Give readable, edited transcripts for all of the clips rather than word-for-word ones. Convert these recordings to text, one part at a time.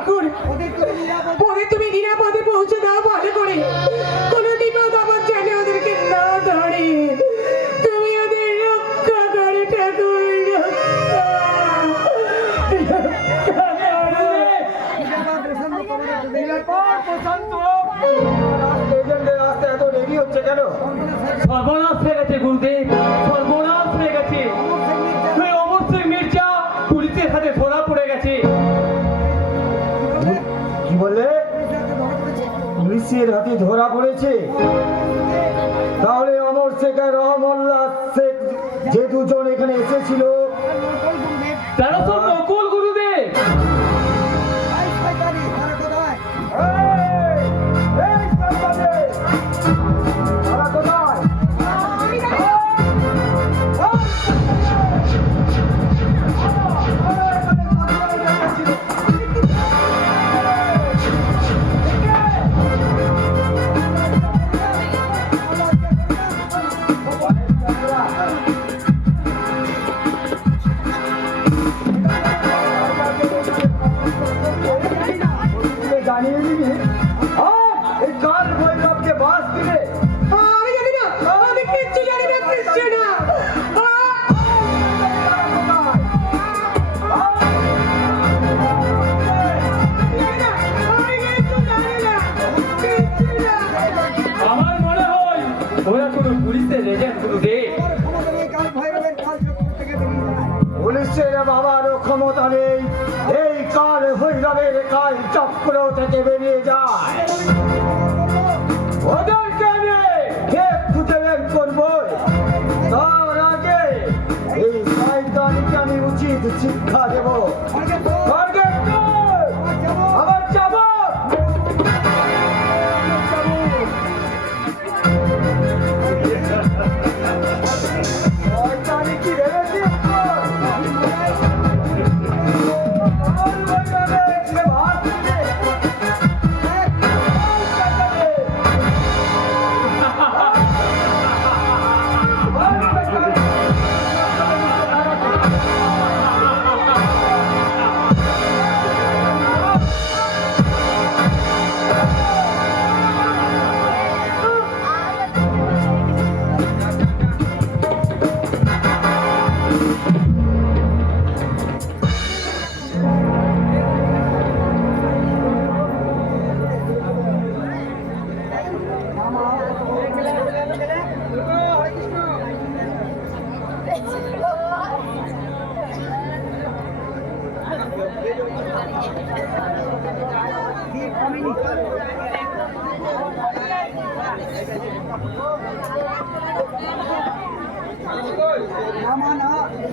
ঠাকুর ওদের তুমি নিরাপদে পৌঁছে দাও ভালো করে, কোনো বিপদ আপদ যেন ওদেরকে না ধরে, তুমি ওদের রক্ষা করে ঠাকুর। সর্বনাশ হয়ে গেছে গুরুদেব, সর্বনাশ হয়ে গেছে। ওই অমর সিং মির্জা পুলিশের হাতে ধরা পড়ে গেছে। কি বললে? পুলিশের হাতে ধরা পড়েছে? তাহলে অমর শেখ আর রহমুল্লাহ শেখ যে দুজন এখানে এসেছিল তারা সব নকল গুরুদেব। জানিয়ে দিবি এই কাল ভৈরবকে বাস দিবে। আমি জানি না, আমি কিচ্ছু জানি না, কিচ্ছু না। আমার মনে হয় ওরা কোনো পুলিশের এজেন্ট গুরুদেব। পুলিশের বাবারও ক্ষমতা নেই এই কাল ভৈরবের কাল চক্র থেকে বেরিয়ে যায়। ওদেরকে আমি খুঁজে বের করবো, তার আগে এই শয়তানকে আমি উচিত শিক্ষা দেব। আবার যাব শয়তানি কি ভেবেছিস?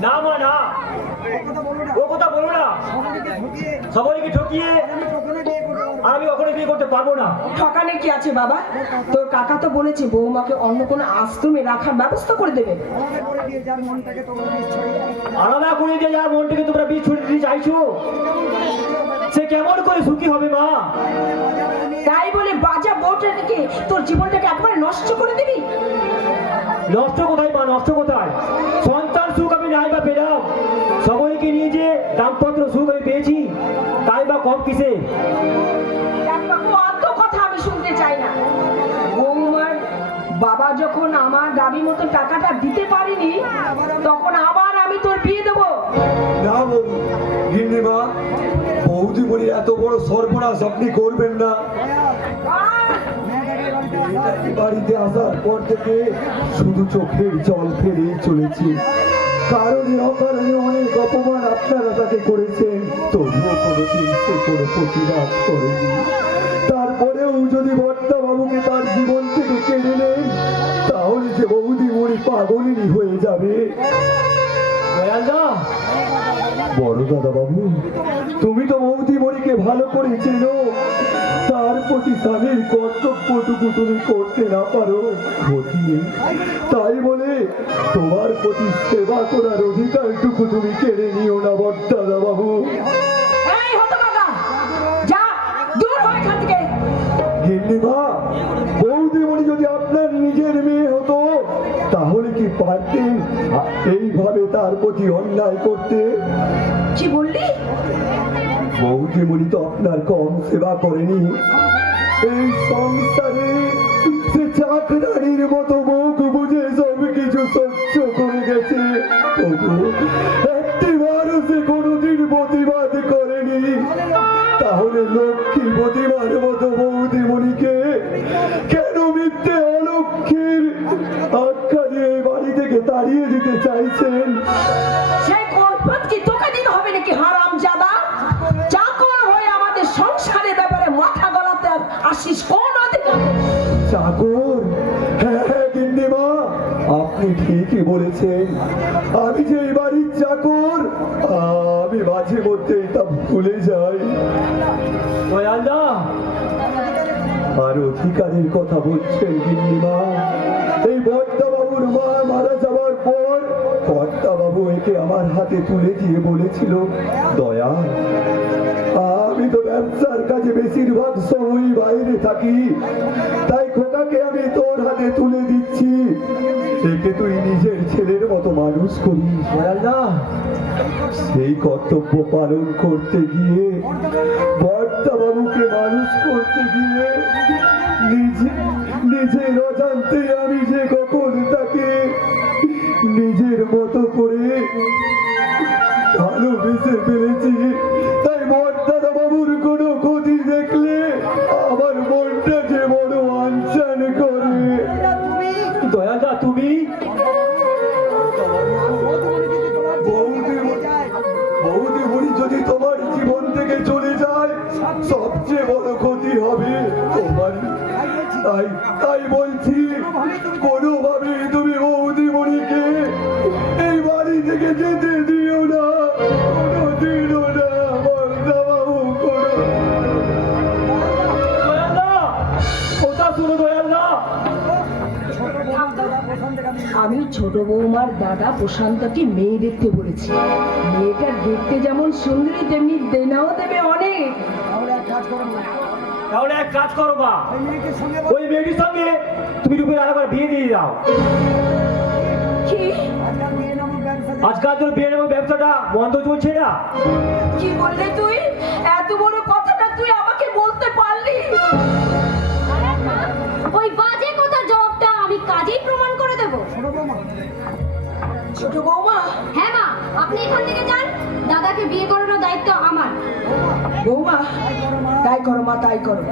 না মা না, ও কথা বলো না। সবাইকে ঠকিয়ে আমি কখনো বিয়ে করতে পারবো না। ঠকানে কি আছে বাবা? তোর কাকা তো বলেছে বৌমাকে অন্য কোনো আশ্রমে রাখার ব্যবস্থা করে দেবে। আলাদা করে দিয়ে যার মনটাকে তোমরা বীজ ছুটে দিতে চাইছো, সে কেমন করে সুখী হবে মা? তাই বলে বাজা বউটাকে তোর জীবনটাকে একবারে নষ্ট করে দিবি? নষ্ট কোথায় মা, নষ্ট কোথায়? সন্তান সুখ আমি নাই বা পেলাম, সবাইকে নিয়ে যে দাম্পত্য সুখ আমি পেয়েছি, তাই বা কম কিসে? অত কথা আমি শুনতে চাই না। বৌমার বাবা যখন আমার দাবি মতো টাকাটা দিতে পারিনি, তখন আবার আমি তোর বিয়ে দেবো। না গিন্নিমা, বৌদি বলি এত বড় সর্বনাশ আপনি করবেন না। বাড়িতে আসার পর থেকে শুধু চোখের জল ফেলেই চলেছি, কারণে অকারণে অনেক অপমান আপনারা তাকে করেছেন, তবুও কোনোদিন সে কোনো প্রতিবাদ করেনি। তারপরেও যদি ভর্তা বাবুকে তার জীবন থেকে কেড়ে নেন, তাহলে যে বৌদি মরি পাগলিনী হয়ে যাবে। বড় দাদা বাবু, তুমি তো বৌদি মরিকে ভালো করে চেনো, তার প্রতি স্বামীর কর্তব্যটুকু তুমি করতে না পারো ক্ষতি নেই, তাই বলে তোমার প্রতি সেবা করার অধিকারটুকু তুমি কেড়ে নিও না বড় দাদা বাবু। গিন্নিমা, বৌদি মরি যদি আপনার নিজের মেয়ে হতো, তাহলে কি পারতেন এইভাবে তার প্রতি অন্যায় করতে? কি বললি? বৌদিমণি তো আপনার কম সেবা করেনি। এই সংসারে সে চাকরানির মতো মুখ বুঝে সব কিছু সহ্য করে গেছে, তবু একটি মানুষে কোনোদিন প্রতিবাদ করেনি। তাহলে লক্ষ্মী প্রতিমার মতো বৌদিমণিকে কেন মিথ্যে অলক্ষ্মীর আখ্যা দিয়ে বাড়ি থেকে তাড়িয়ে দিতে চাইছেন? সেই কৈফিয়ত কি তোকে দিতে হবে নাকি হারামজাদা? চাকর হয়ে আমাদের সংসারের ব্যাপারে মাথা গলাতে আসিস কোন অধিকার? চাকর? হ্যাঁ হ্যাঁ গিন্নিমা, আপনি ঠিকই বলেছেন। আমি যে এই বাড়ির চাকর, আমি মাঝে মধ্যে এটা ভুলে যাই। দয়ালদা, আর অধিকারের কথা বলছেন গিন্নিমা? এই বর্দা বাবুর মা মারা যাওয়ার পর কর্তা বাবু একে আমার হাতে তুলে দিয়ে বলেছিল, দয়া, আমি তো ব্যবসার কাজে বেশিরভাগ সময় বাইরে থাকি, তাই খোকাকে আমি তোর হাতে তুলে দিচ্ছি, একে তুই নিজের ছেলের মতো মানুষ করিস। দয়ালদা, সেই কর্তব্য পালন করতে গিয়ে, বর্দা বাবুকে মানুষ করতে গিয়ে নিজের অজান্তে আমি যে কখন তাকে নিজের মতো করে ভালোবেসে ফেলেছি। তাই বর্দা বাবুর কোনো ক্ষতি দেখলে আমার মনটা যে বড় আনচান করে। দয়ালদা, তুমি বৌদিমণি যদি তোমার জীবন থেকে চলে যায়, সবচেয়ে বড় ক্ষতি হবে তোমার। তাই বলছি, কোনোভাবে তুমি বৌদিমণিকে এই বাড়ি থেকে যেতে দিও না, কোনোদিনও না। বর্দা বাবু, দয়ালদা, কথা শুনো দয়ালদা। আমি ছোট বৌমার দাদা প্রশান্তকে মেয়ে দেখতে বলেছি। মেয়েটা দেখতে যেমন সুন্দরী, তেমনি দেনাও দেবে অনেক। তাহলে এক কাজ করো বা, ওই মেয়েটির সঙ্গে তুমি রূপের আরেকবার বিয়ে দিয়ে দাও। কি আজকাল তোর বিয়ে নামক ব্যবসাটা বন্ধ চলছে না? কি বললে তুই? এত বড় কথাটা তুই আমাকে বলতে পারলি? ওই বাজে কথার জবাবটা আমি কাজেই প্রমাণ করে দেব। ছোট বৌমা, হ্যাঁ মা, আপনি এখান থেকে যান। দাদাকে বিয়ে করানোর দায়িত্ব আমার। বৌমা, তাই করো মা, তাই করো।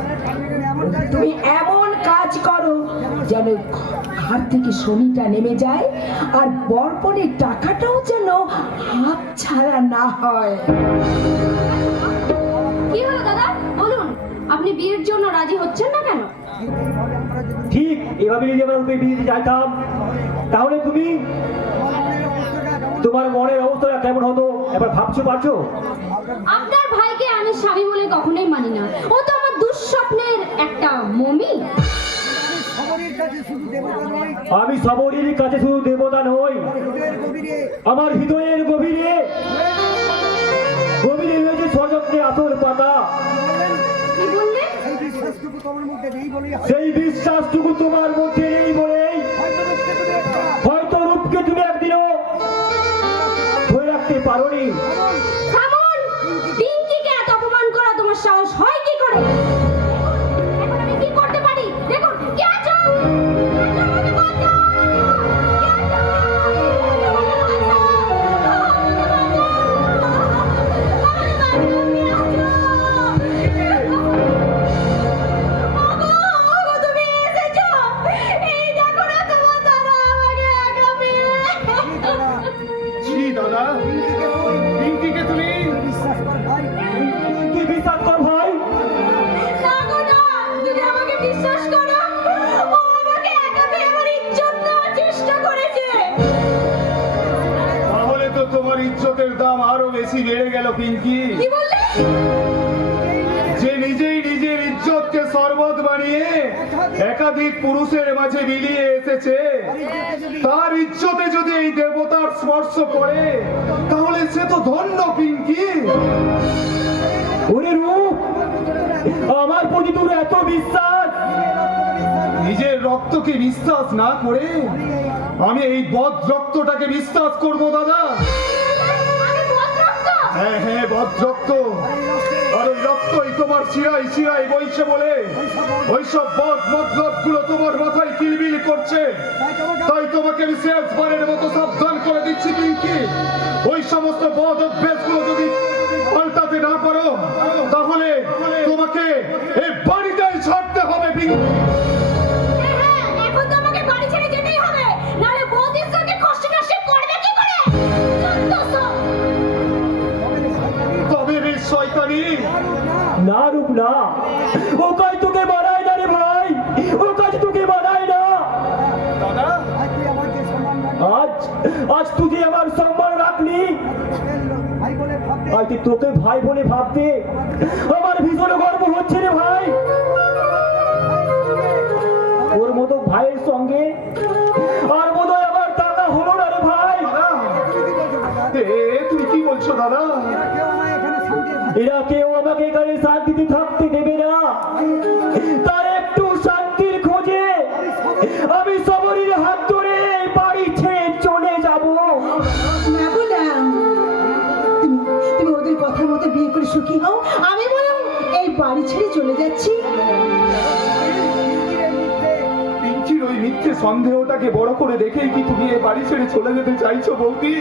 তুমি এমন কাজ করো যেন ঘর থেকে শনিটা নেমে যায়, আর বরপণের টাকাটাও যেন হাত ছাড়া না হয়। কি হলো দাদা, বলুন, আপনি বিয়ের জন্য রাজি হচ্ছেন না কেন? ঠিক এভাবে যদি আমরা রূপে বিয়ে দিতে চাইতাম, তাহলে তুমি তোমার মনের অবস্থাটা কেমন হতো এবার ভাবছো পারছো? আপনার ভাইকে আমি স্বামী বলে কখনোই মানি না। ও তো আমার দুঃস্বপ্নের একটা মমি। আমি সবরের কাছে শুধু দেবতা নই, আমার হৃদয়ের গভীরে গভীরে রয়েছে সযত্নে আসল পাতা। কি বললেন? সেই বিশ্বাসটুকু তোমার মধ্যে নেই বলেই হয়তো রূপকে তুমি একদিনও ধরে রাখতে পারোনি। থামুন! পিঙ্কিকে এত অপমান করা তোমার সাহস হয় কি করে? এখন আমি কি করতে পারি? দেখুন, কে আছো? আমাকে বাঁচাও! কে আছো? আমাকে বাঁচাও! ওগো, তুমি এসেছো? এই দেখো না, তোমার দাদা আমাকে একা পেয়ে। ছি দাদা, পিঙ্কিকে তুমি তুই বিশ্বাস কর ভাই, না গো না, তুমি আমাকে বিশ্বাস করো। ও আমাকে একা পেয়ে আমার ইজ্জত নেওয়ার চেষ্টা করেছে। তাহলে তো তোমার ইজ্জতের দাম আরো বেশি বেড়ে গেল পিঙ্কি। কি বললে? যে নিজেই নিজের ইজ্জতকে শরবত বানিয়ে একাধিক পুরুষের মাঝে মিলিয়ে এসেছে, তার ইজ্জতে যদি এই দেবতার স্পর্শ পড়ে, তাহলে সে তো ধন্য পিঙ্কি। ওরে রূপ, আমার প্রতি তোর এত বিশ্বাস? নিজের রক্তকে বিশ্বাস না করে আমি এই বদ রক্তটাকে বিশ্বাস করবো দাদা? আমি বদরক্ত? হ্যাঁ হ্যাঁ, বদ রক্ত। রক্তই তোমার শিরায় শিরায় বইছে বলে ওইসব বদ মতলব গুলো তোমার মাথায় কিলবিল করছে। তাই তোমাকে আমি শেষবারের মতো সাবধান করে দিচ্ছি পিঙ্কি, ওই সমস্ত বদ অভ্যেস গুলো যদি পাল্টাতে না পারো তাহলে তোমাকে এই বাড়িটাই ছাড়তে হবে পিঙ্কি। হ্যাঁ, এখন তো আমাকে বাড়ি ছেড়ে যেতেই হবে, নাহলে বৌদির সঙ্গে কষ্ট নষ্ট করবে কি করে? যত সব। তবে রে শয়তানি, না রূপ না, ও কাজ তোকে বানায় না রে ভাই, ও কাজ তোকে বানায় না। দাদা আজ তুই যে আমার সম্মান রাখলি, আজ তোকে ভাই বলে ভাবতে আমার ভীষণ গর্ব হচ্ছে রে ভাই। ওর মতো ভাইয়ের সঙ্গে আর বোধহয় আমার টাকা হলো না রে ভাই। তুমি কি বলছো দাদা? এরা কেউ আমাকে এখানে শান্তিতে থাকতে দেবে না, তার একটু শান্তির খোঁজে আমি সবরীর হাত ধরে এই বাড়ি ছেড়ে চলে যাব। না গো না, তুমি ওদের কথা মতো বিয়ে করে সুখী হও, আমি বরং এই বাড়ি ছেড়ে চলে যাচ্ছি। পিঙ্কির ওই মিথ্যে সন্দেহটাকে বড় করে দেখেই কি তুমি এই বাড়ি ছেড়ে চলে যেতে চাইছো বৌদি?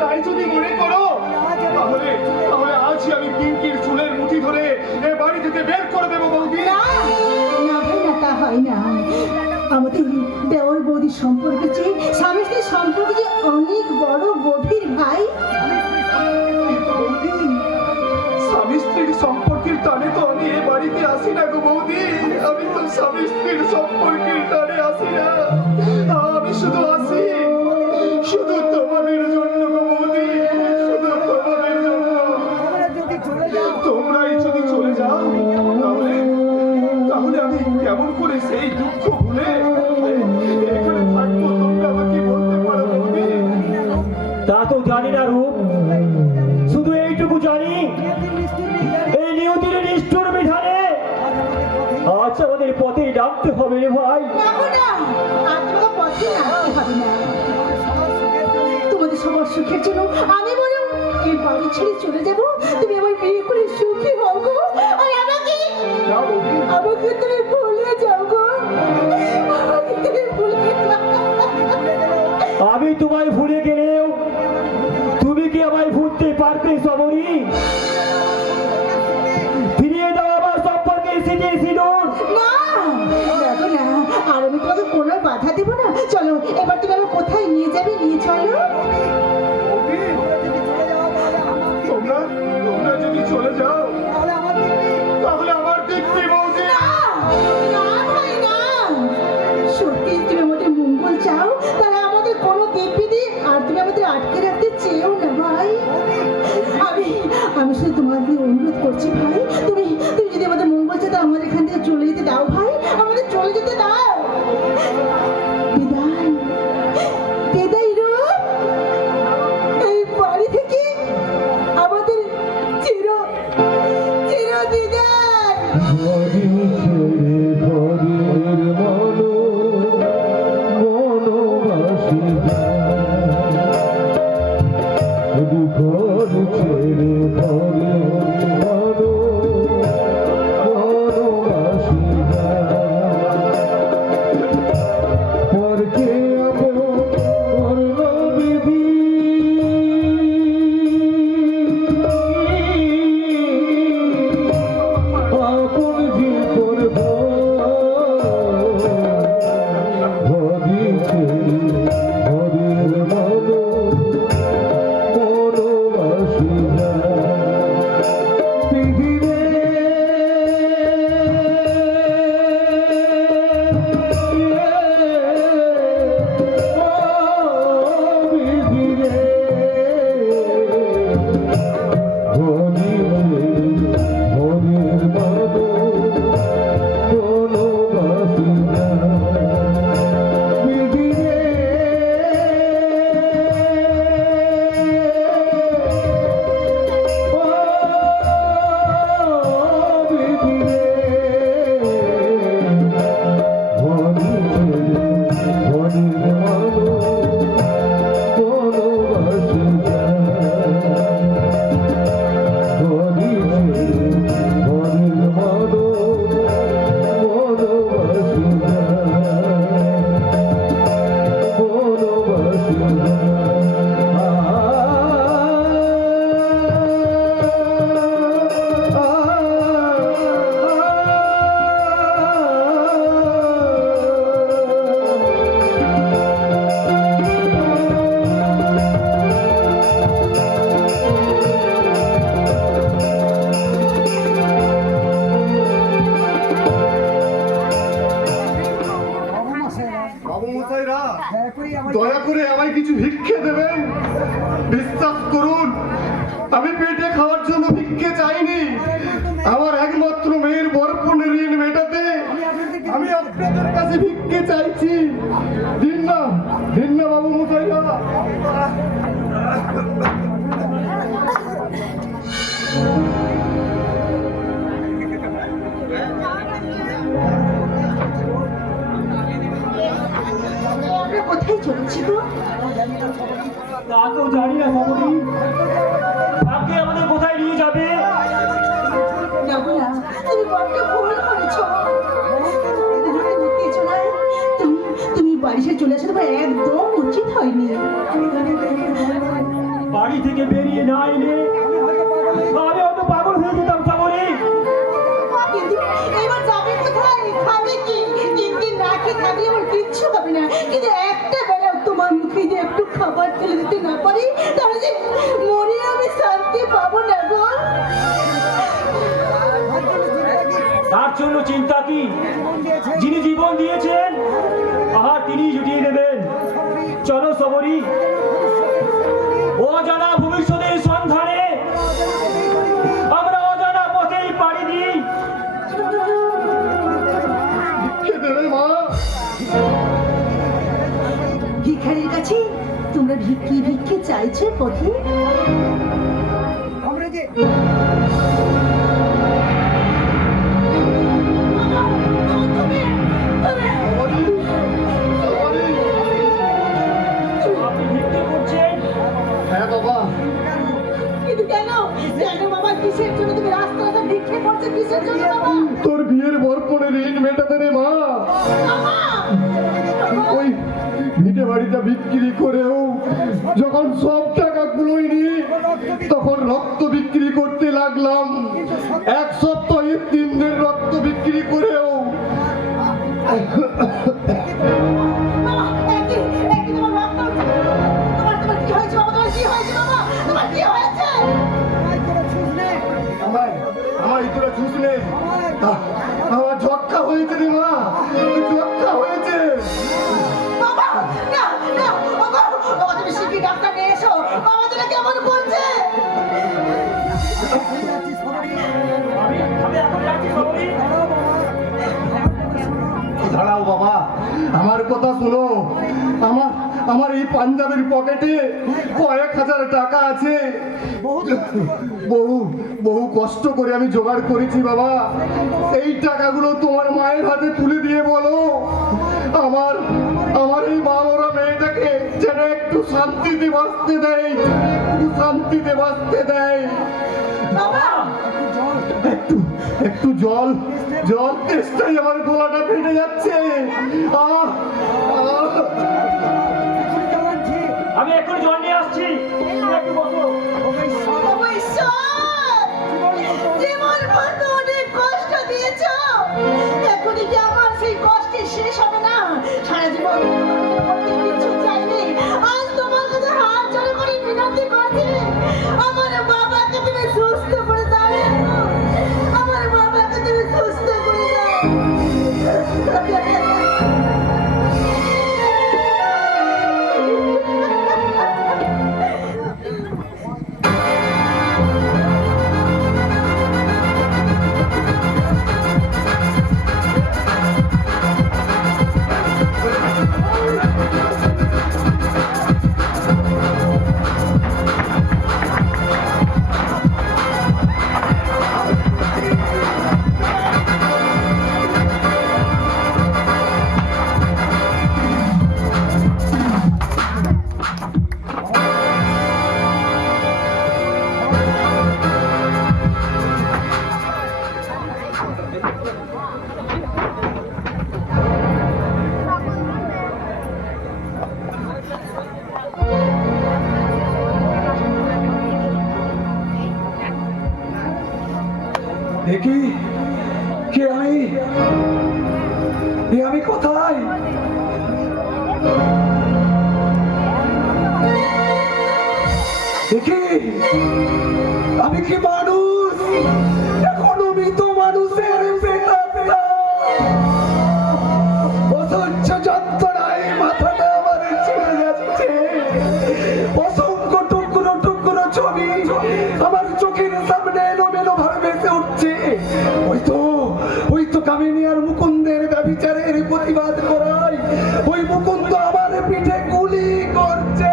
তাই যদি মনে করো তাহলে তাহলে আজই আমি পিঙ্কির চুলের মুঠি ধরে এ বাড়ি থেকে বের করে দেবো বৌদি। না না ভাই, না তা হয় না। আমাদের দেওয়ার বৌদির সম্পর্ক যে স্বামী স্ত্রীর সম্পর্ক যে অনেক বড় গভীর ভাই। কিন্তু বৌদি, স্বামী স্ত্রীর সম্পর্কের টানে তো আমি এ বাড়িতে আসি না গো বৌদি। আমি তো স্বামী স্ত্রীর সম্পর্কের টানে আসি না, আমি শুধু আসি শুধু তোমাদের জন্য গো বৌদি, শুধু তোমাদের জন্য। তোমরাই যদি চলে যাও তাহলে তাহলে আমি কেমন করে সেই দুঃখ ভুলে এখানে থাকবো? তোমরা আমাকে বলতে পারো বৌদি? তা তো জানি না রূপ, শুধু এইটুকু জানি এই নিয়তির নিষ্ঠুর বিধানে আজ আমাদের পথে ডাকতে হবে রে ভাই। না গো না, আর তোমাকে পথে নামতে হবে না। তোমাদের সবার সুখের জন্য আমি বরং এই বাড়ি ছেড়ে চলে যাব। তুমি আমার বিয়ে করে সুখী হও গো, আর না বৌদি, আমাকে তুমি ভুলে যাও গো, আমাকে তুমি ভুলে যাও। আমি তোমায় ভুলে গেলেও তুমি কি আমায় ভুলতে পারবে সবরী? ফিরিয়ে দাও আমার সম্পর্কে সিঁদুর সিঁদুর। না দেখো না, আর আমি তোমাকে কোনো বাধা দেবো না। চলো এবার তুমি আমার কোথায় নিয়ে যাবে, নিয়ে চলো। বৌদি, তোমরা তোমরা যদি চলে যাও তাহলে আমার দেখবি বৌদি। না না ভাই না, সত্যি তুমি আমাদের মঙ্গল চাও, তাহলে আমাদের কোনো দিব্যিদি আর তুমি আমাদের আটকে রাখতে চেয়েও না ভাই। আমি শুধু তোমাকে অনুরোধ করছি ভাই, তুমি তুমি যদি আমাদের মঙ্গল চাও তাহলে আমাদের এখান থেকে চলে যেতে দাও ভাই, আমাদের চলে যেতে দাও। বিদায় বিদায় রূপ, এই বাড়ি থেকে আমাদের চির চির বিদায়। ঘরে ছেড়ে ঘরের মনোবাসী যদি ঘর ছেড়ে ঘরের মনোবাসী পরকে আপন বিধি আপন জীবন ঘরে ছেড়ে ঘরের আমায় কিছু ভিক্ষে দেবেন? বিশ্বাস করুন, আমি পেটে খাওয়ার জন্য ভিক্ষে চাইনি। আমার একমাত্র মেয়ের বরপণের ঋণ মেটাতে আমি আপনাদের কাছে ভিক্ষে চাইছি। দিন না বাবু মশাইরা। আমরা কোথায় চলেছি গো? তা তো জানি না সবরি, ভাগ্যে আমাদের কোথায় নিয়ে যাবে। নবলা, তুমি বড্ড ভুল করেছো। তুমি বাড়িতে চলে আসা তোমার একদম উচিত হয়নি। বাড়ি থেকে বেরিয়ে না এলে আমি হয়তো পাগল হয়ে যেতাম সবরি। কিন্তু এবার যাবে কোথায়? খাবে কি? 3 দিন না খেয়ে থাকলে আমার কিচ্ছু হবে না। কিন্তু একটা বেলা তোমার মুখে যে একটু খাবার ফেলে দিতে না পারি, তাহলে যে মনে আমি শান্তি পাবো না গো। তার জন্য চিন্তা কি? যিনি জীবন দিয়েছেন আহার তিনি জুটিয়ে দেবেন। চলো সবরি, অজানা ভবিষ্যতের সন্ধানে আমরা অজানা পথেই পাড়ি দিই। ভিক্ষে দেবে মা? ভিখারির কাছে তোমরা ভিক্ষে চাইছো পথে? আপনি ভিক্ষে করছেন? হ্যাঁ বাবা। কিন্তু কেন বাবা? কিসের জন্য তুমি রাস্তাটা ভিক্ষে করছো? কিসের জন্য বাবা? তোর বিয়ের বরপণের ঋণ মেটাতে রে মা। ওই ভিটে বাড়িটা বিক্রি করেও যখন সব টাকা কুলোইনি, তখন রক্ত বিক্রি করতে লাগলাম। 1 সপ্তাহে 3 দিন রক্ত বিক্রি করেও আমার ইতরা চুষ নেই। আমার ঝক্কা হয়েছে রে মা, ঝক্কা হয়েছে। আমি এখন যাচ্ছি সবরি। দাঁড়াও বাবা, আমার কথা শোনো। আমার এই পাঞ্জাবের পকেটে কয়েক হাজার টাকা আছে। বহু কষ্ট করে আমি জোগাড় করেছি বাবা। এই টাকাগুলো তোমার মায়ের হাতে তুলে দিয়ে বলো, আমার এই মা মরা মেয়েটাকে যেন একটু শান্তিতে বাঁচতে দেয়, একটু শান্তিতে বাঁচতে দেয়। একটু জল তেষ্টাই আমার গলাটা ফেটে যাচ্ছে। আমি এখন জল নিয়ে আসছি, তুমি একটু বসো। অনেক কষ্ট দিয়েছ, এখনই কি আমার সেই কষ্টের শেষ হবে না? সারা জীবন কিছু চাইনি, আজ তোমার কাছে হাত জোড় করে বিনতি করছি, আমার বাবাকে তুমি সুস্থ করে দাও। আমার বাবাকে তুমি সুস্থ করে দাও। দেখি কে আমি কোথায়? দেখি আমি কি মানুষ? এখনো মৃত মানুষের প্রেতাত্মা। অসহ্য যন্ত্রণায় মাথাটা আমার ছিঁড়ে যাচ্ছে। অসংখ্য টুকরো টুকরো ছবি আমার চোখের সামনে এলোমেলো ভাবে ভেসে উঠছে। ওই তো কামিনী আর মুকুন্দের ব্যভিচারের প্রতিবাদ করাই ওই মুকুন্দ আমার পিঠে গুলি করছে।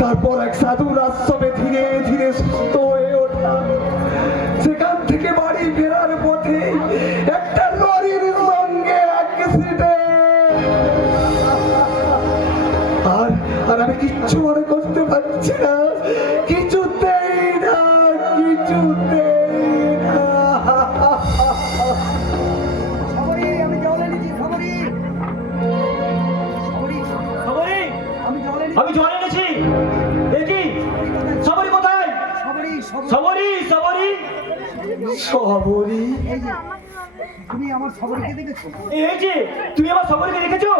তারপর এক সাধুর আশ্রমে ধীরে ধীরে সুস্থ হয়ে ওঠা, সেখান থেকে বাড়ি ফেরার পথে একটা লরির সঙ্গে আর আমি কিচ্ছু মনে করতে পারছি না, কিছুতেই না। আমি জল এনেছি। দেখি সবরি কোথায়? সবরি তুমি আমার সবরকে দেখেছো? এই যে তুমি আমার সবরিকে দেখেছো?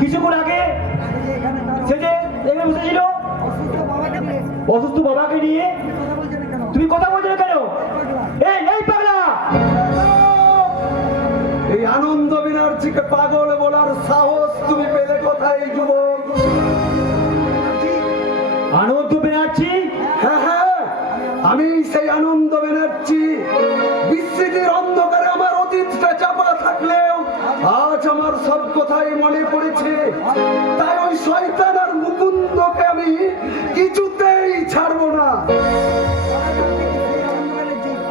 কিছুক্ষণ আগে সে যে এখানে বসেছিল অসুস্থ বাবাকে নিয়ে। তুমি কথা বলছো না কেন? এই পাগলা, এই আনন্দ ব্যানার্জিকে পাগল বলার সাহস তুমি পেলে কোথায় যুবক? আনন্দ ব্যানার্জি? হ্যাঁ, আমি সেই আনন্দ ব্যানার্জি। বিস্মৃতির অন্ধকারে আমার অতীতটা চাপা থাকলেও আজ আমার সব কথাই মনে পড়েছে। তাই ওই শয়তান আর মুকুন্দকে আমি কিছুতেই ছাড়বো না।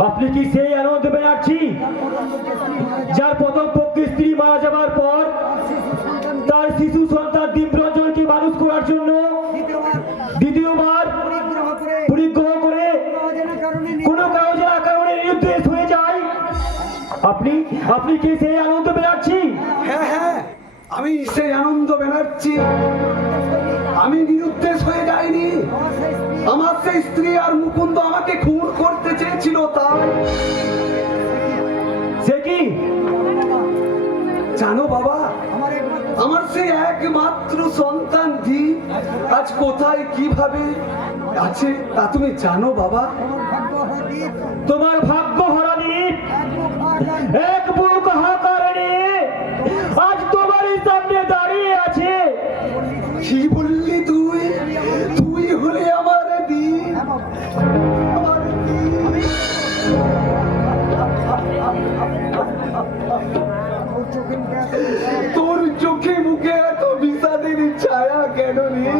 আপনি কি সেই আনন্দ ব্যানার্জি যার প্রথম পক্ষে স্ত্রী মারা যাবার পর তার শিশু সন্তান দীপরঞ্জনকে মানুষ করার জন্য দ্বিতীয়বার পরিগ্রহ করে কোনো কারণে নিরুদ্দেশ হয়ে যায়? আপনি কি সেই আনন্দ ব্যানার্জি? হ্যাঁ, আমি সেই আনন্দ ব্যানার্জি। আমি নিরুদ্দেশ হয়ে যাইনি। আমার সেই স্ত্রী আর মুকুন্দ আমাকে খুন করতে চেয়েছিল। তাই সে কি জানো বাবা, আমার সেই একমাত্র সন্তান দীপ আজ কোথায় কিভাবে আছে তা তুমি জানো বাবা? তোমার ভাগ্য হারা দ্বীপ এক বুক হাহাকার নিয়ে আজ তোমার সামনে দাঁড়িয়ে আছে। কি বললি তুই হলে আমার দীপ, আমার দীপ। তোর চোখে মুখে এত বিষাদের ছায়া কেন রে?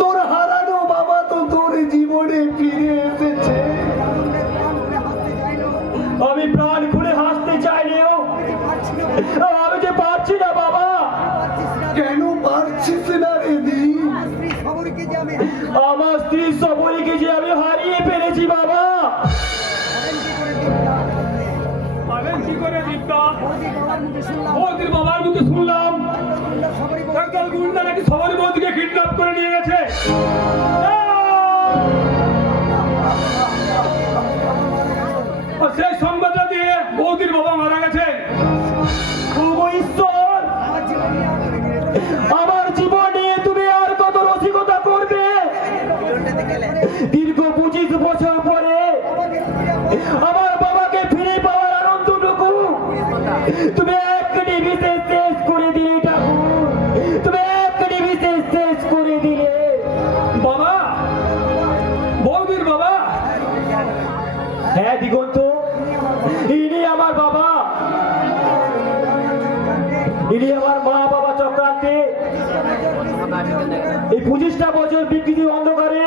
তোর হারানো বাবা তো তোর জীবনে ফিরে এসেছে। আমি প্রাণ খুলে হাসতে চাইলেও আমি যে পারছি না বাবা। কেন পারছিস না রে দীপ? আমার স্ত্রী সবরীকে যে আমি হারিয়ে ফেলেছি বাবা। কি করে দীপটা বৌদির বাবার মুখে শুনলাম একদল গুন্ডা নাকি সবারই বৌদিকে কিডন্যাপ করে নিয়ে গেছে। সেই সংবাদটা দিয়ে বৌদির বাবা মারা গেছে। ঈশ্বর, আমার জীবন নিয়ে তুমি আর কত রসিকতা করবে? দীর্ঘ 25 বছর পরে আমার বাবাকে ফিরে পাওয়ার আনন্দটুকু তুমি এক নিমিষে শেষ করে দিলে ঠাকুর, তুমি এক নিমিষে শেষ করে দিলে। বাবা, বৌদির বাবা? হ্যাঁ দিগন্ত, ইনি আমার বাবা, ইনি আমার মা বাবা চক্রান্তে এই 25টা বছর বিকৃতি অন্ধকারে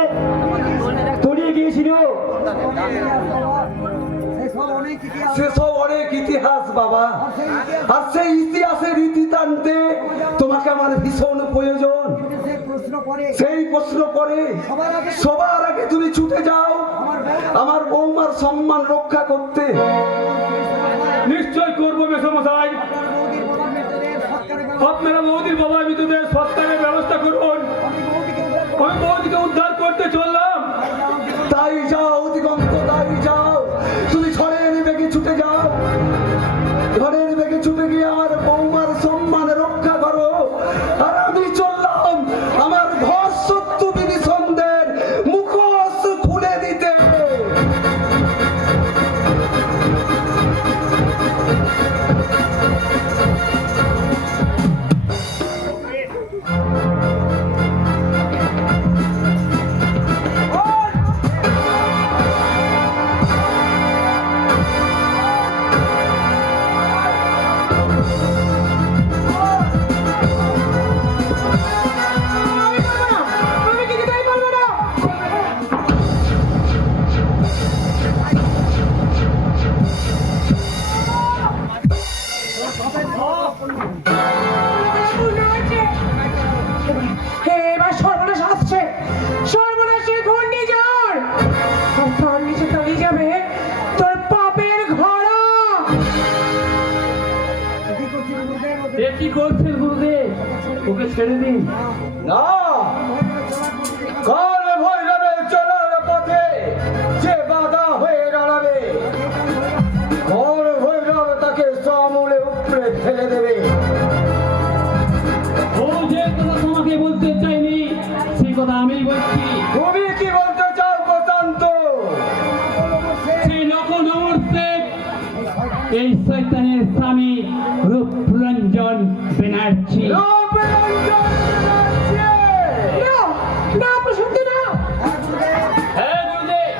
তলিয়ে গিয়েছিল। সেসব অনেক ইতিহাস বাবা, আর সেই ইতিহাসের রীতি টানতে তোমাকে আমার ভীষণ প্রয়োজন। সেই প্রশ্ন করে সবার আগে তুমি ছুটে যাও আমার বৌমার সম্মান রক্ষা করতে। নিশ্চয় করবো মেসমশাই। আপনারা বৌদির বাবা মৃতদের সৎকারের ব্যবস্থা করুন। আমি বৌদিকে উদ্ধার করতে চললাম। তাই যাও দিগন্ত, তাই যাও। তুমি ঝড়ের বেগে ছুটে যাও, ঝড়ের বেগে ছুটে গিয়ে আমার বৌমার সম্মান রক্ষা করো। আর আমি চললাম আমার ঘর শত্রু বিভীষণদের মুখোশ খুলে দিতে। এবার সর্বনাশ আসছে, সর্বনাশের ঘূর্ণিঝড়, আর তার নিচে তলিয়ে যাবে তোর পাপের ঘোড়া। এ কি করছেন গুরুদেব? ওকে ছেড়ে দিন। না, কাল ভৈরবের চলার পথে যে বাধা হয়ে দাঁড়াবে, কাল ভৈরব তাকে সমূলে উপড়ে ফেলে দেবে। ও যে কথা তোমাকে বলতে চাইনি সেই কথা আমি বলছি। তুমি কি বলতে চাও প্রশান্ত? সেই নকল নমস্তে এই শয়তানের স্বামী রূপরঞ্জন ব্যানার্জি। না, না প্রশান্ত না। হ্যাঁ গুরুদেব।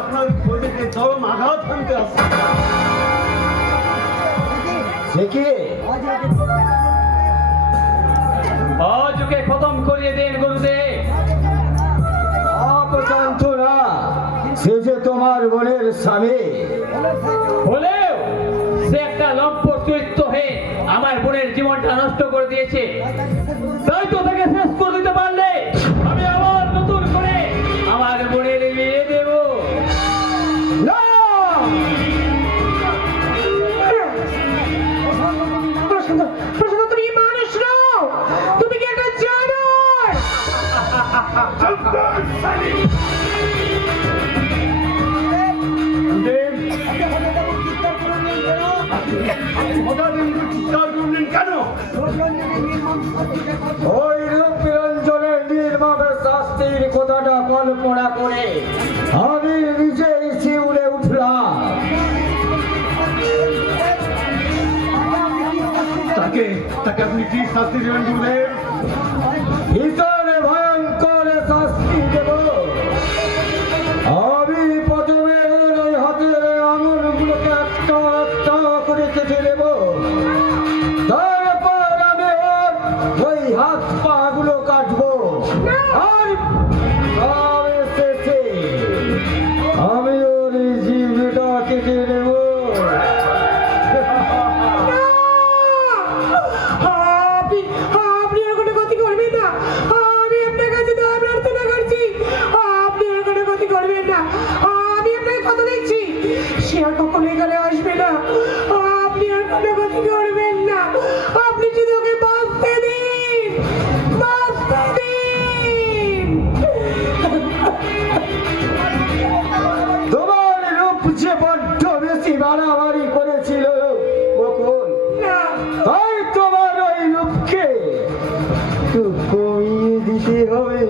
আপনার শরীরে চরম আঘাত হানতে আসছে। সে কি? আজ ওকে খতম করিয়ে দেন গুরুদেব। অপশান্ত না, সে যে তোমার বোনের স্বামী। হলেও সে একটা লম্প চরিত্র হয়ে আমার বোনের জীবনটা নষ্ট করে দিয়েছে। তাই তো তাকে শেষ করে দিতে পারলে আমি আবার নতুন করে আমার বোনের বিয়ে দেব। না! প্রশান্ত, প্রশান্ত তুমি মানুষ নও, তুমি কি এটা জানো? ওই রূপরঞ্জনের নির্মম শাস্তির কথাটা কল্পনা করে আমি নিজেই শিউরে উঠলাম। তাকে তাকে আপনি কি শাস্তি দেবেন গুরুদেব? ভীষণ ভয়ঙ্কর শাস্তি দেব। আমি প্রথমে ওই হাতের আঙুলগুলোকে একটা একটা করে কেটে দেব, তারপর আমি ওর ওই হাত পা গুলো কাটবো, আর শেষে আমি ওর জীবটা কেটে নেব। আপনি আপনি আর কোনো ক্ষতি করবেন না, আমি আপনার কাছে দয়া প্রার্থনা করছি, আপনি আর কোনো ক্ষতি করবেন না, আমি আপনাকে কথা দিচ্ছি সে আর কখনো এখানে আসবে না, আপনি আর কোনো ক্ষতি করবেন না, আপনি শুধু ওকে বাঁচতে দিন, বাঁচতে দিন। তোমার রূপ যে বড্ড বেশি বাড়াবাড়ি করেছিল বকুল, না, তাই তোমার ওই রূপকে একটু কমিয়ে দিতে হবে।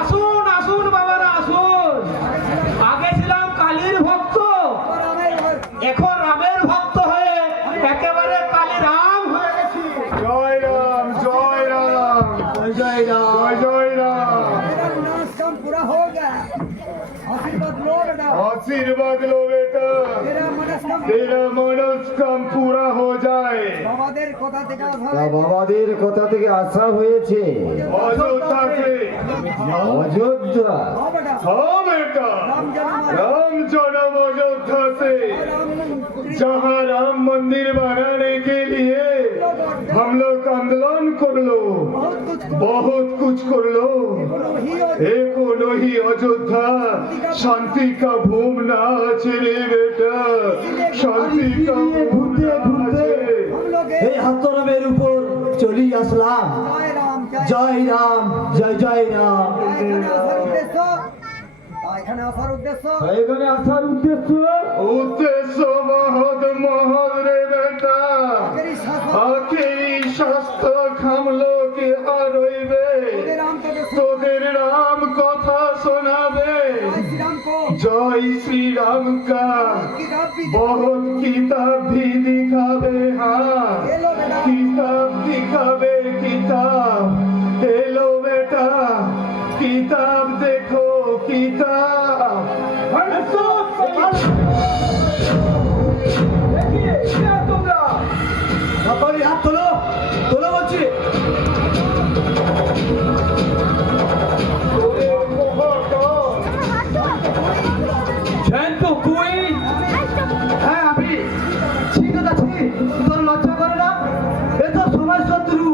আসুন আসুন বাবারা আসুন। আগে ছিলাম কালীর ভক্ত, এখন রামের ভক্ত হয়ে একেবারে কালী রাম হয়ে গেছি। জয় রাম, জয় রাম, জয় রাম। জয় জয় রাম। पूरा हो गया, आशीर्वाद लो बेटा, आशीर्वाद लो बेटा, तेरा मनस्काम तेरा मनस्काम पूरा हो जाए। বাবাদের কথা থেকে আসা তা বাবাদের কথা থেকে আসা হয়েছে अयोध्या से, অযোধ্যা। हाँ बेटा, हाँ बेटा, राम जन्म राम जन्म अयोध्या से, जहाँ राम मंदिर बनाने के लिए हम लोग आंदोलन कर लो, बहुत कुछ कर लो। एक नहीं अयोध्या शांति का भूम ना আছে রে বেটা, শান্তি का भूम ना আছে। हम लोग এই হাতরামের উপর চলি আসলাম। जय राम जय জয় রাম, জয় জয় রাম। এখানে আসার উদ্দেশ্য এখানে আসার উদ্দেশ্য উদ্দেশ্য মহৎ মহৎ রে বেটা, আগেরই শাসন আখেরি শাস্ত্র খামলো কি আর রইবে, রাম তোকে তোদের রাম কথা শোনাবে। श्रीराम को जय श्री राम का किताब भी बहुत किताब भी दिखावे, हाँ ये लो बेटा সকলে হাত তোলো, তোলো বলছি। শান্ত তুই? হ্যাঁ আমি ঠিক আছি। তোর লজ্জা করে না? এ তো সমাজ শত্রু,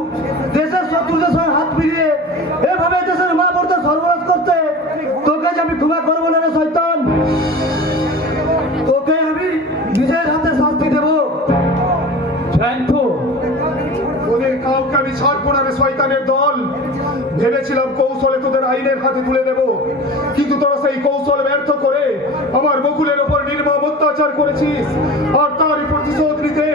দেশের শত্রুদের সঙ্গে হাত মিলিয়ে এভাবে দেশের মা বোনকে সর্বনাশ করতে তোকে যে আমি ক্ষমা করবো না রে শয়তান। তোকে আমি নিজের হাতে শাস্তি দেবো। শান্ত, ওদের কাউকে আমি ছাড়বো না রে শয়তানের দল। ভেবেছিলাম কৌশলে তোদের আইনের হাতে তুলে দেব, কিন্তু তোরা সেই কৌশল ব্যর্থ করে আমার বকুলের ওপর নির্মম অত্যাচার করেছিস। আর তারই প্রতিশোধ নিতে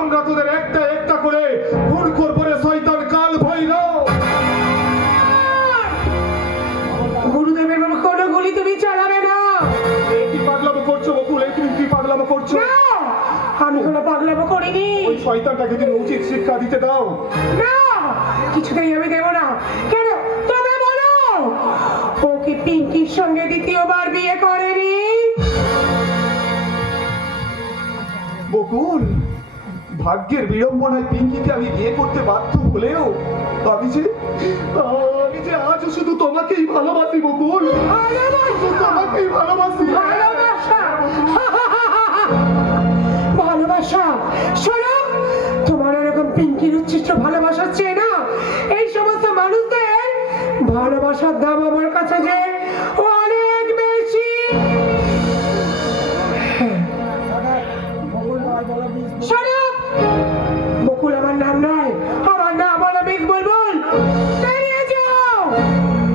আমরা তোদের একটা একটা করে খুন করবো রে শয়তান কাল ভৈরব। গুরুদেবের কোনো গুলি তুমি চালাবে না। এই কি পাগলামো করছো বকুল? এই তুমি কি পাগলামো করছো? না, আমি কোনো পাগলামো করিনি। ওই শয়তানটাকে তুমি উচিত শিক্ষা দিতে দাও। না, কিছুতেই আমি দেব না। কেন তোমরা বলো, ও কি পিঙ্কির সঙ্গে দ্বিতীয়বার বিয়ে করেনি? বকুল, ভাগ্যের বিড়ম্বনায় পিঙ্কিকে আমি বিয়ে করতে বাধ্য হলেও আমি যে আজও শুধু তোমাকেই ভালোবাসি বকুল। শুধু তোমাকেই ভালোবাসি। ভালোবাসা, ভালোবাসা। শোনো, তোমার এরকম পিঙ্কির উচ্ছিষ্ট ভালোবাসা চেয়ে না এই সমস্ত মানুষদের ভালোবাসার দাম আমার কাছে যে অনেক বেশি। শোনো, বকুল আমার নাম নয়, আমার নাম হলো মিস বুলবুল। বেরিয়ে যাও।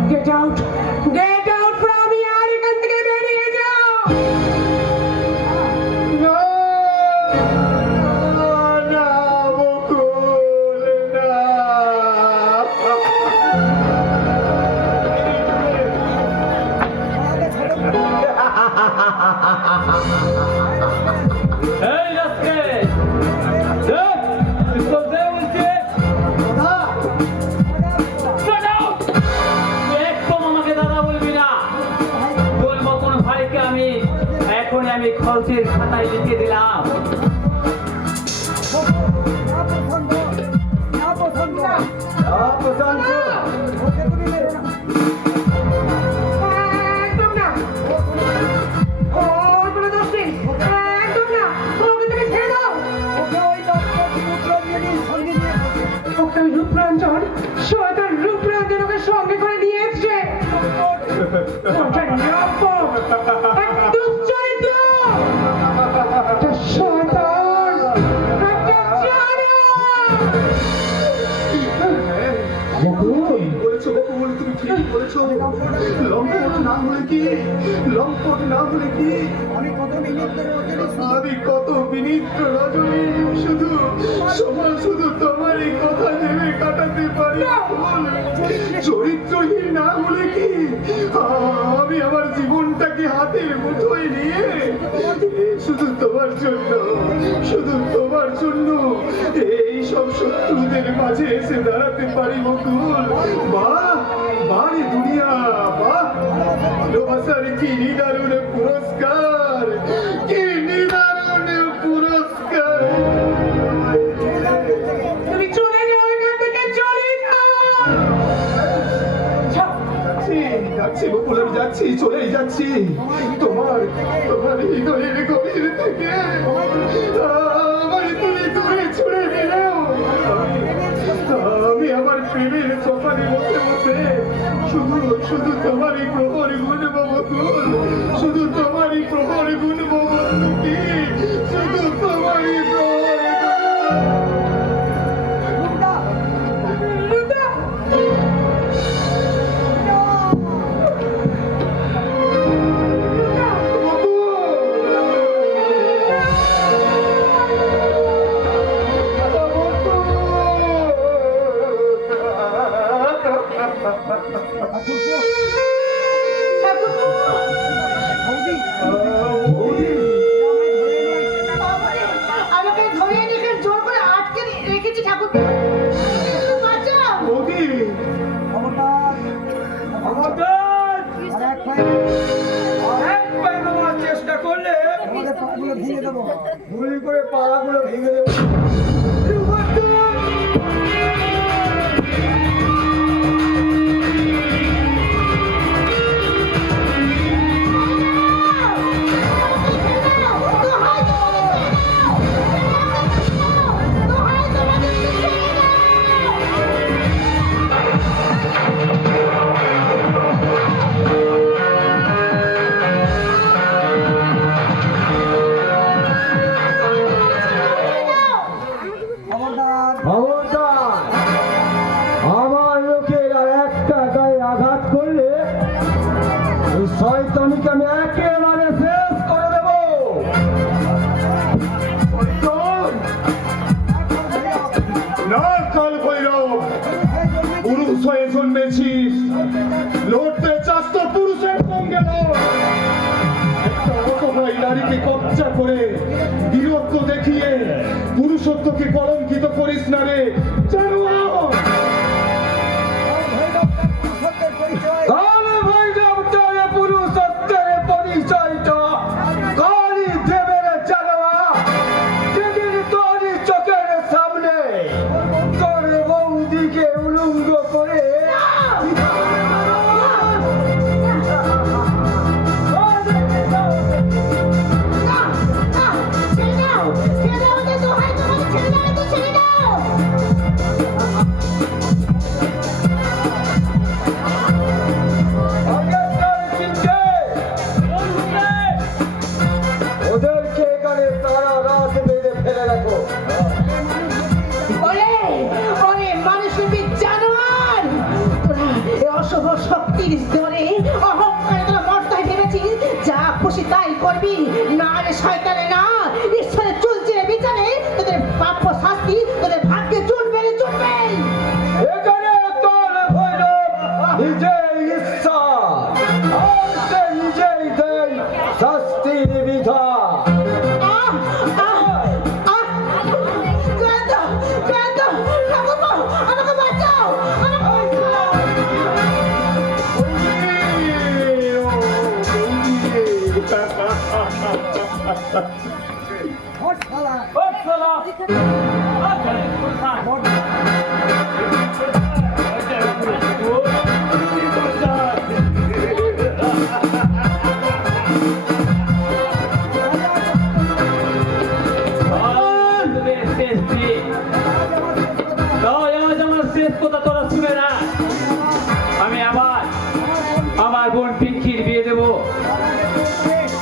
Get out, get out from here. এখান থেকে বেরিয়ে যাও। না, না, বকুল, না। এই রাস্কে, দেখ, পিস্তল দে বলছি। Shut up! তুই একদম আমাকে দাদা বলবি না। তোর মতন ভাইকে আমি খরচের খাতায় লিখে দিলাম। একদম না। ওর কোনো দোষ নেই। একদম না। ওকে তুমি ছেড়ে দাও। ওকে ওই রূপরঞ্জন, শয়তান রূপরঞ্জন ওকে সঙ্গে করে নিয়ে এসছে। ওটা নিরাপদ। এক দুশ্চরিত্র। একটা শয়তান। একটা জানোয়ার। বলেছো বকুল, তুমি ঠিক বলেছো। লম্পট না হলে কি, লম্পট না হলে কি আমি কত বিনিত্র রজনী শুধু শুধু তোমারই কথা ভেবে কাটাতে পারি। চরিত্রহীন না হলে কি আমি আমার জীবনটাকে হাতের মুঠোয় নিয়ে শুধু তোমার জন্য এই সব শত্রুদের মাঝে এসে দাঁড়াতে পারি বকুল। বাহ বাহ রে দুনিয়া, বাহ! ভালোবাসার কি নিদারুণ পুরস্কার, কি নিদারুণ পুরস্কার। তুমি চলে যাও এখান থেকে, চলে যাও। যাচ্ছি বকুল, আমি যাচ্ছি, চলেই যাচ্ছি। তোমার হৃদয়ের গভীর থেকে আমার তুমি দূরে ছুড়ে দিলেও আমি আমার প্রেমের সফরে বসে বসে শুধু তোমারই প্রহর গুনব বকুল, শুধু তোমারই প্রহর গুনব বন্ধুকি, শুধু তোমারই প্রহর আমাকে ধরে এনে জোর করে আটকে রেখেছি ঠাকুর। বাঁচাও। বৌদি, চেষ্টা করলে গুলি করে পাড়াগুলো ভেঙে দেবো। মাস্তানিকে আমি একেবারে শেষ করে দেব। না কাল ভৈরব, পুরুষ হয়ে জন্মেছিস, লড়তে চাস তো পুরুষের সঙ্গে লড়। একটা অসহায় নারীকে কবজা করে বীরত্ব দেখিয়ে পুরুষত্বকে কলঙ্কিত করিস না রে জানোয়ার। কালী ভৈরব তারে পুরুষত্বের পরিচয়টা কালী দেবের জানোয়া, যেদিন তোরই চোখের সামনে তোর বৌদিকে উলঙ্গ করে ওদেরকে এখানে সারা রাত বেঁধে ফেলে রাখো। ওরে ওরে মানুষরূপী জানোয়ার, তোরা এই অশুভ শক্তির ধরে অহংকারে তোরা মর্তায় ভেবেছিস যা খুশি তাই করবি। না রে শয়তানে না, ঈশ্বরের চুল চিরে বিচারে তোদের প্রাপ্য শাস্তি তোদের ভাগ্যে জুটবে রে জুটবে। এখানে তোর ভৈরব নিজেই ঈশ্বর, আর সে নিজেই দেয় শাস্তির বিধান। আহ আহ আহ ক্লান্ত ক্লান্ত ঠাকুরপো, আমাকে বাঁচাও, আমাকে বাঁচাও। হট শালা। আমি আবার আমার বোন পিঙ্কির বিয়ে দেবো,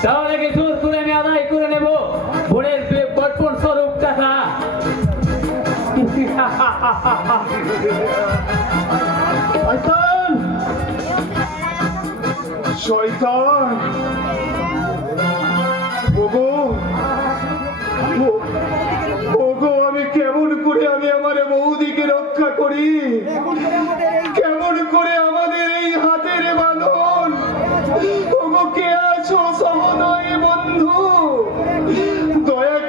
তাহলে কি জোর করে আমি আদায় করে নেব বোনের বর্পণ স্বরূপ টাকা। শয়তান, শয়তান, ওগো ওগো, আমি কেমন করে আমি আমার বৌদিকে রক্ষা করি, কেমন করে আমাদের এই হাতের বাঁধন। ওগো কে আছো সহদয় বন্ধু, দয়া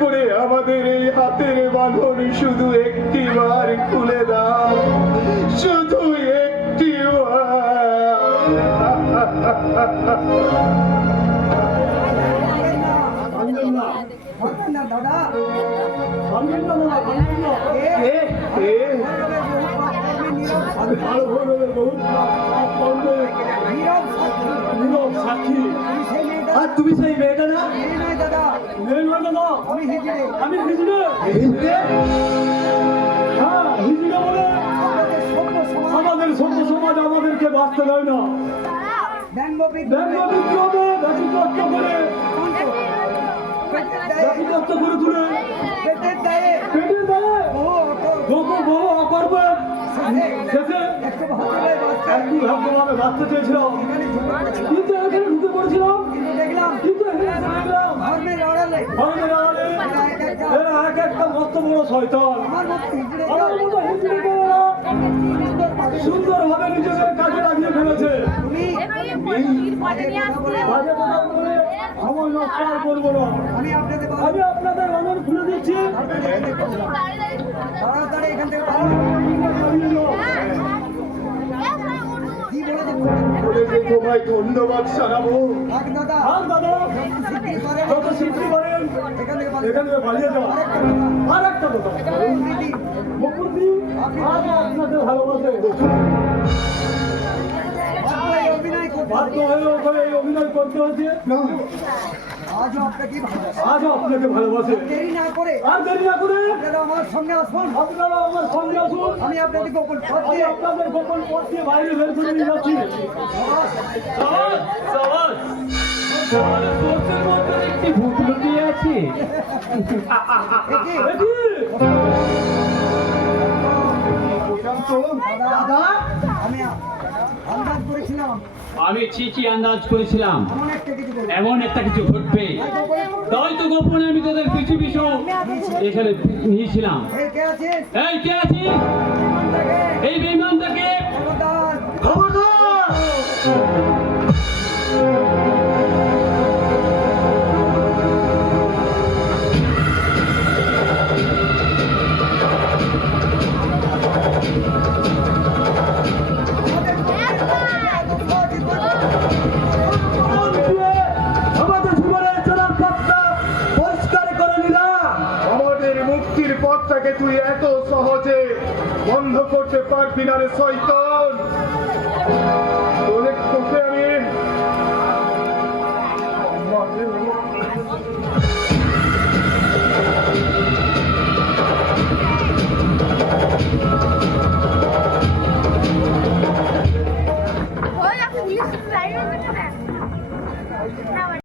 করে আমাদের এই হাতের বাঁধন শুধু একটি বার খুলে দাও, শুধু একটি না দাদা, আর তুমি সেই মেয়েটা না? দাদা আমি হিজড়ে। আমি হিজড়ে। হিজড়ে? হ্যাঁ, হিজড়ে বলে আমাদের সভ্য সমাজ আমাদেরকে বাঁচতে দেয় না। ব্যঙ্গ বিদ্রোহে ব্যতিব্যস্ত করে তুলে পেটের দায়ে বহু অকর্মে শেষে একটু ভাগ্যভাবে বাঁচতে চেয়েছিলাম, কিন্তু এখানে ঢুকে পড়েছিলাম, কিন্তু ধর্মের আড়ালে এরা এক একটা মস্ত বড় শয়তান। আমার মতো হিজড়েকে এরা সুন্দরভাবে নিজেদের কাজে লাগিয়ে ফেলেছে। বাজে কথা বলে সময় নষ্ট আর করবো না। আমি আপনাদের অনর খুলে দিচ্ছি, তাড়াতাড়ি এখান থেকে তোমায় ধন্যবাদ জানাবো। আর দাদা যত শীঘ্রই পারেন এখান থেকে পালিয়ে যাওয়া। আর একটা কথা, মুকুটজি আজ আপনাদের ভালোবাসে, বাধ্য হয়ে ওখানে এই অভিনয় করতে হচ্ছে। আজও আপনাকে আজও আপনাকে ভালোবাসে। দেরি না করে আর দেরি না করে আপনারা আমার সঙ্গে আসুন। আপনারা আমার সঙ্গে আসুন। আমি আপনাদের গোপন পথ আমি দিয়ে আপনাদের গোপন পথ দিয়ে বাইরে বের করে নিয়ে যাচ্ছি। একটি ভূত লুকিয়ে আছে। দাদা, আমি আন্দাজ করেছিলাম আমি ঠিকই আন্দাজ করেছিলাম এমন একটা কিছু করবে। এমন একটা কিছু ঘটবে। তাই তো গোপনে আমি তোদের পিছু পিছু এখানে নিয়েছিলাম। এই কে আছিস? এই কে আছিস? বিমানটাকে এই বিমানটাকে খবরদার। খবরদার! আমাদের জীবনের চলার পথটা পরিষ্কার করে নিলাম। আমাদের মুক্তির পথটাকে তুই এত সহজে বন্ধ করতে পারবি না রে শয়তান। তোকে